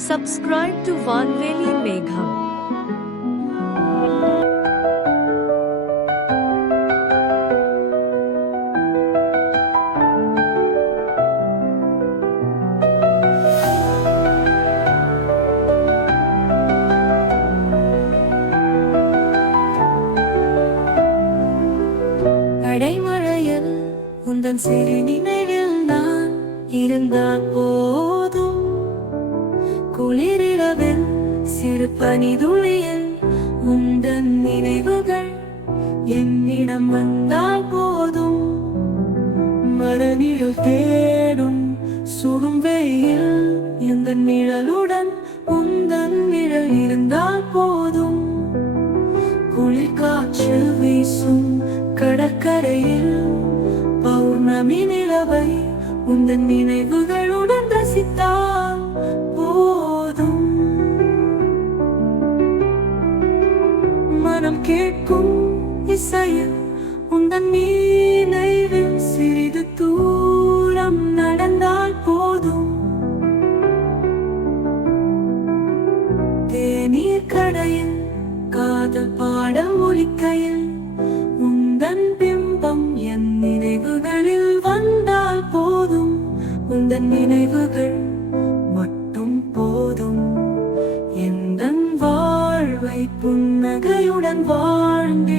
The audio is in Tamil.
Subscribe to Vanveli Megham. அடைமழையில் உந்தன் சிறு நினைவில் நான் இருந்தால் போதும் சிறு பனிதுளியில் உந்தன் நினைவுகள் என்னிடம் வந்தால் போதும். மரணியில் தேடும் சுடும் வெயில் எந்த நிழலுடன் உந்தன் நிழல் இருந்தால் போதும். குளிர்காற்று வீசும் கடற்கரையில் பௌர்ணமி நிலவை உந்தன் நினைவுகளுடன் மனம் கேட்கும் இசையில் உந்தன் நினைவில் சிறிது தூரம் நடந்தால் போதும். தேநீர் கடையில் காதல் பாடம் ஒலிக்கையில் உந்தன் பிம்பம் என் நினைவுகளில் வந்தால் போதும். உந்தன் நினைவுகள் மட்டும் போதும். எந்த வாழ்வை புன் புன்னகையுடன் வாழ்ந்திடம்